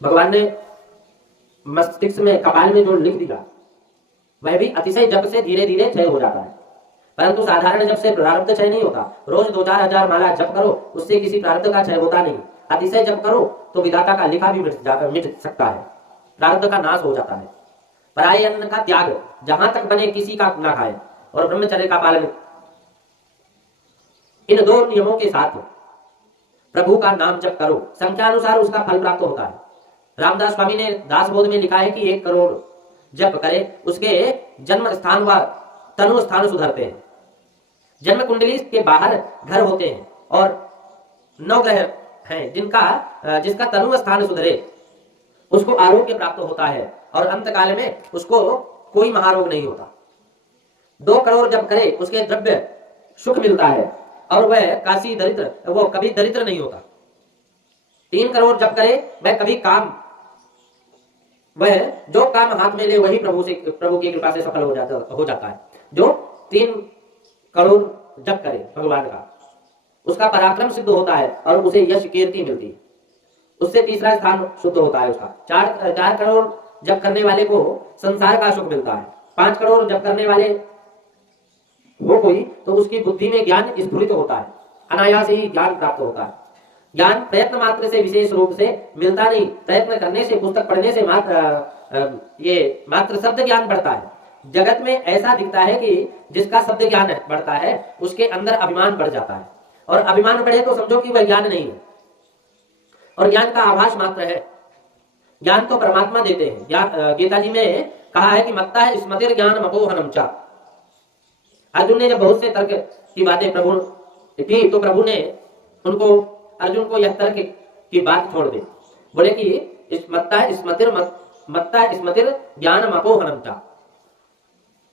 भगवान ने मस्तिष्क में, कपाल में जो लिख दिया वह भी अतिशय जप से धीरे धीरे क्षय हो जाता है, परंतु साधारण जप से प्रारब्ध क्षय नहीं होता। रोज 2-4 हजार माला जप करो, उससे किसी प्रारब्ध का क्षय होता नहीं। अतिशय जप करो तो विधाता का लिखा भी मिट सकता है, प्रारब्ध का नाश हो जाता है। पराये अन्न का त्याग, जहां तक बने किसी का ना खाए, और ब्रह्मचर्य का पालन। इन 2 नियमों के साथ प्रभु का नाम जप करो, संख्यानुसार उसका फल प्राप्त होता है। रामदास स्वामी ने दासबोध में लिखा है कि 1 करोड़ जप करे, उसके जन्म स्थान व तनु स्थान सुधरते हैं। जन्म कुंडली के बाहर घर होते हैं और 9 ग्रह हैं जिसका तनु स्थान सुधरे उसको आरोग्य प्राप्त होता है और अंतकाल में उसको कोई महारोग नहीं होता। 2 करोड़ जप करे उसके द्रव्य सुख मिलता है और वह कभी दरिद्र नहीं होता। 3 करोड़ जप करे वह जो काम हाथ में ले वही प्रभु की कृपा से सफल हो जाता है। जो 3 करोड़ जप करे भगवान का, उसका पराक्रम सिद्ध होता है और उसे यश कीर्ति मिलती है, उससे तीसरा स्थान शुद्ध होता है उसका। 4 करोड़ जप करने वाले को संसार का सुख मिलता है। 5 करोड़ जप करने वाले वो कोई तो उसकी बुद्धि में ज्ञान स्फुरित होता है, अनायास ही ज्ञान प्राप्त होता है। ज्ञान प्रयत्न मात्र से विशेष रूप से मिलता नहीं, प्रयत्न करने से, पुस्तक पढ़ने से मात्र शब्द ज्ञान बढ़ता है। जगत में ऐसा दिखता है कि जिसका शब्द ज्ञान बढ़ता है उसके अंदर अभिमान बढ़ जाता है, और अभिमान बढ़े तो समझो कि वह ज्ञान नहीं है और ज्ञान का आभास मात्र है। ज्ञान तो परमात्मा देते हैं। गीता जी में कहा है कि मत्ता है स्मृतिर ज्ञान अपोहनम च। अर्जुन ने जब बहुत से तर्क की बातें प्रभु की तो प्रभु ने अर्जुन को यह तर्क की बात छोड़ दी, बोले कि मत्ता स्मृतिर ज्ञान अपोहनम च।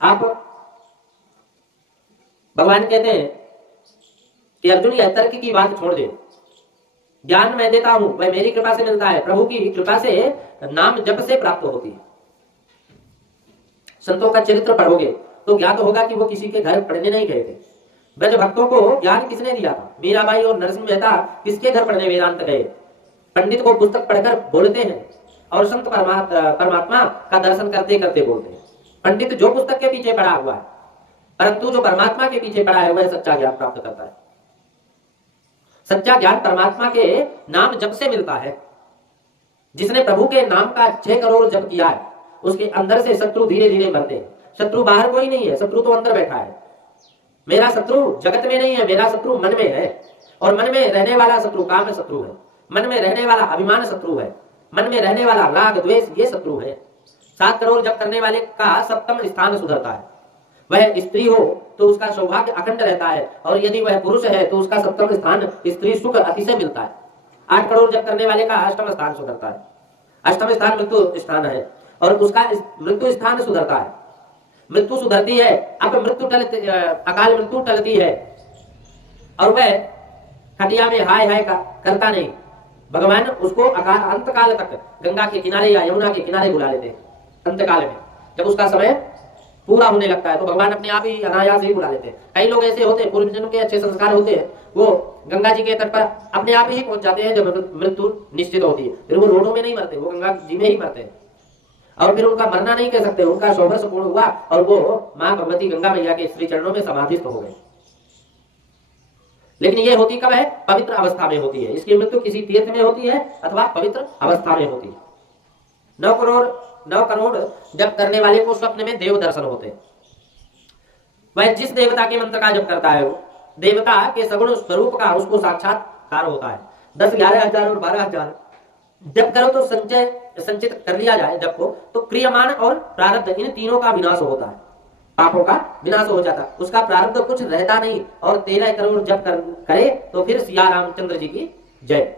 आप भगवान कहते हैं कि अर्जुन यह तर्क की बात छोड़ दे, ज्ञान मैं देता हूं, वह मेरी कृपा से मिलता है, प्रभु की कृपा से नाम जप से प्राप्त होती है। संतों का चरित्र पढ़ोगे तो ज्ञात होगा कि वो किसी के घर पढ़ने नहीं गए थे। ब्रज भक्तों को ज्ञान किसने दिया था? मीराबाई और नरसिंह मेहता किसके घर पढ़ने वेदांत गए? पंडित को पुस्तक पढ़कर बोलते हैं और संत परमात्मा का दर्शन करते करते बोलते हैं। पंडित जो पुस्तक के पीछे पड़ा हुआ है, परंतु जो परमात्मा के पीछे पड़ा है वह सच्चा ज्ञान प्राप्त करता है। सच्चा ज्ञान परमात्मा के नाम जप से मिलता है। जिसने प्रभु के नाम का 6 करोड़ जप किया है उसके अंदर से शत्रु धीरे धीरे मरते हैं। शत्रु बाहर कोई नहीं है, शत्रु तो अंदर बैठा है। मेरा शत्रु जगत में नहीं है, मेरा शत्रु मन में है, और मन में रहने वाला शत्रु काम शत्रु है, मन में रहने वाला अभिमान शत्रु है, मन में रहने वाला राग द्वेष ये शत्रु है। 7 करोड़ जप करने वाले का 7वां स्थान सुधरता है। वह स्त्री हो तो उसका सौभाग्य अखंड रहता है, और यदि वह पुरुष है तो उसका 7वां स्थान स्त्री सुख अतिशय मिलता है। 8 करोड़ जप करने वाले का 8वां स्थान सुधरता है। 8वां स्थान मृत्यु स्थान है और उसका मृत्यु स्थान सुधरता है। मृत्यु सुधरती है, अब अकाल मृत्यु टलती है और वह खटिया में हाय हाय करता नहीं। भगवान उसको अंतकाल तक गंगा के किनारे या यमुना के किनारे बुला लेते हैं। अंतकाल में जब उसका समय पूरा होने लगता है तो भगवान अपने आप ही अनायास ही बुला लेते हैं। कई लोग ऐसे होते हैं, पूर्व जन्म के अच्छे संस्कार होते हैं, वो गंगा जी के तट पर अपने आप ही पहुंच जाते हैं जब मृत्यु निश्चित होती है। फिर वो रोडों में नहीं मरते, वो गंगा जी में ही मरते हैं, और फिर उनका मरना नहीं कह सकते, उनका सौवर्ष पूर्ण हुआ और वो मां भगवती गंगा मैया के श्री चरणों में समाधिस्थ हो गए। लेकिन ये होती कब है? पवित्र अवस्था में होती है। इसकी मृत्यु किसी तीर्थ में होती है अथवा पवित्र अवस्था में होती है। 9 करोड़ जप करने वाले को स्वप्न में देव दर्शन होते हैं। वह जिस देवता के मंत्र का जप करता है वो देवता के सगुण स्वरूप का उसको साक्षात्कार होता है। 10, 11 हजार और 12 हजार जप करो तो संचित कर लिया जाए जब को, तो क्रियमाण और प्रारब्ध इन तीनों का विनाश होता है, पापों का विनाश हो जाता है, उसका प्रारब्ध कुछ रहता नहीं। और 13 करोड़ जप करे तो फिर सिया रामचंद्र जी की जय,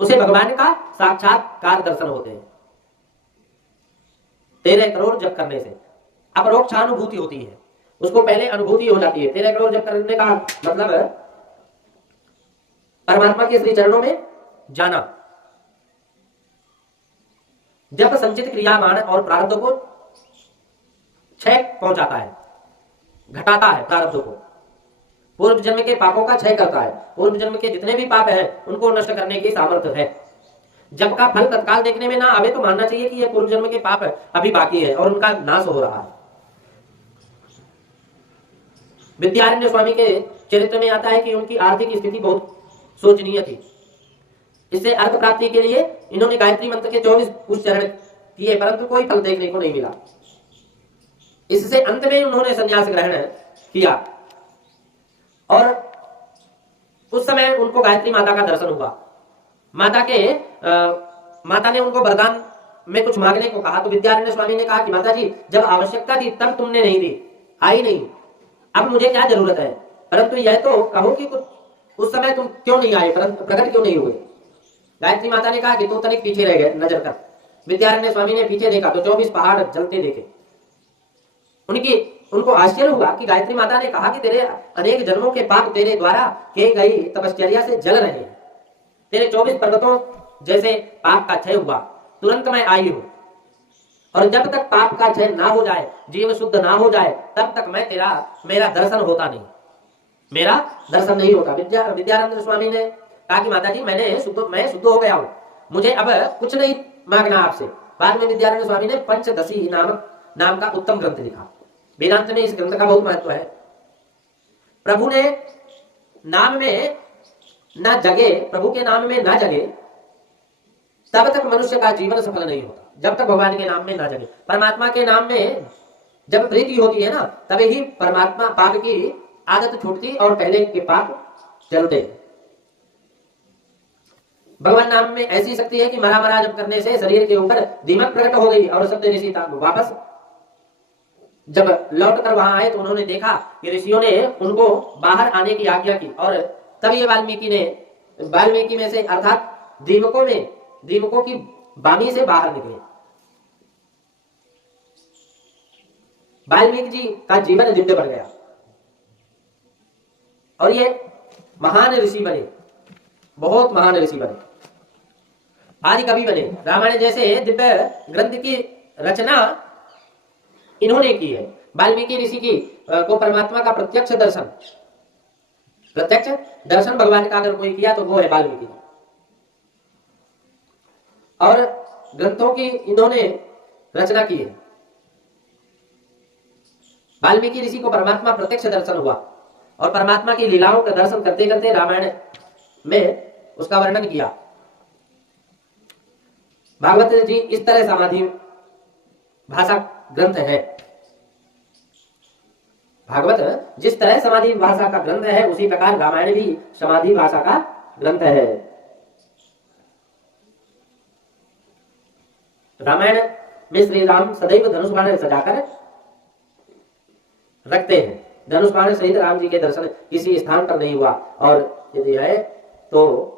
उसे भगवान का साक्षात्कार दर्शन होते हैं। 13 करोड़ जप करने से अपरोक्षानुभूति होती है, उसको पहले अनुभूति हो जाती है। 13 करोड़ जप करने का मतलब परमात्मा के श्री चरणों में जाना। जब संचित क्रियामान और प्रारब्ध को क्षय पहुंचाता है, घटाता है प्रारब्ध को, पूर्व जन्म के पापों का क्षय करता है। पूर्व जन्म के जितने भी पाप हैं उनको नष्ट करने की सामर्थ्य है। जब का फल तत्काल देखने में ना आवे तो मानना चाहिए कि ये पूर्व जन्म के पाप अभी बाकी है और उनका नाश हो रहा है। विद्यारण्य स्वामी के चरित्र में आता है कि उनकी आर्थिक स्थिति बहुत शोचनीय थी। इससे अर्थ प्राप्ति के लिए इन्होंने गायत्री मंत्र के 24 उच्चारण किए, परंतु कोई फल देखने को नहीं मिला। इससे अंत में उन्होंने संन्यास ग्रहण किया और उस समय उनको गायत्री माता का दर्शन हुआ। माता ने उनको वरदान में कुछ मांगने को कहा तो विद्यारण्य स्वामी ने कहा कि माता जी, जब आवश्यकता थी तब तुमने नहीं दी, आई नहीं, अब मुझे क्या जरूरत है, परंतु यह तो कहो कि कुछ उस समय तुम क्यों नहीं आए, प्रकट क्यों नहीं हुए। गायत्री माता ने कहा कि तू तनिक पीछे रह गए, नजर कर। विद्यारण्य स्वामी ने पीछे देखा तो 24 पहाड़ जलते देखे। उनको आश्चर्य हुआ कि गायत्री माता ने कहा कि तेरे अनेक जन्मों के पाप तेरे द्वारा किए गई तपश्चर्या से जल रहे हैं, तेरे 24 पर्वतों जैसे पाप का क्षय हुआ, तुरंत मैं आई हूं, और जब तक पाप का क्षय ना हो जाए, जीव शुद्ध ना हो जाए, तब तक मेरा दर्शन होता नहीं, मेरा दर्शन नहीं होता। विद्यारण्य स्वामी ने कहा कि माता जी, मैं शुद्ध हो गया हूं, मुझे अब कुछ नहीं मांगना आपसे। बाद में विद्यारण्य स्वामी ने पंचदशी नाम का उत्तम ग्रंथ लिखा। वेदांत में इस ग्रंथ का बहुत महत्व है। प्रभु के नाम में ना जगे तब तक मनुष्य का जीवन सफल नहीं होता, जब तक भगवान के नाम में ना जगे। परमात्मा के नाम में जब प्रीति होती है ना, तभी ही परमात्मा पाप की आदत छूटती और पहले के पाप चलते। भगवान नाम में ऐसी शक्ति है कि मरा जब करने से शरीर के ऊपर दीमक प्रकट हो गई और सप्त ऋषि वापस जब लौट कर वहां आए तो उन्होंने देखा कि ऋषियों ने उनको बाहर आने की आज्ञा की, और तब ये वाल्मीकि में से अर्थात दीमकों की वाणी से बाहर निकले। वाल्मीकि जी का जीवन दिव्य बन गया और ये महान ऋषि बने, बहुत महान ऋषि बने, आदि कवि बने। रामायण जैसे दिव्य ग्रंथ की रचना इन्होंने की है। वाल्मीकि ऋषि को परमात्मा का प्रत्यक्ष दर्शन भगवान का अगर कोई किया तो वो है वाल्मीकि। और ग्रंथों की इन्होंने रचना की है। वाल्मीकि ऋषि को परमात्मा प्रत्यक्ष दर्शन हुआ और परमात्मा की लीलाओं का दर्शन करते करते रामायण में उसका वर्णन किया। भागवत जी इस तरह समाधि भाषा ग्रंथ है। भागवत जिस तरह समाधि भाषा का ग्रंथ है, उसी प्रकार रामायण भी समाधि भाषा का ग्रंथ है। रामायण में श्री राम सदैव धनुष बाण सजाकर रखते हैं। धनुष बाण सहित राम जी के दर्शन किसी स्थान पर नहीं हुआ, और यदि है तो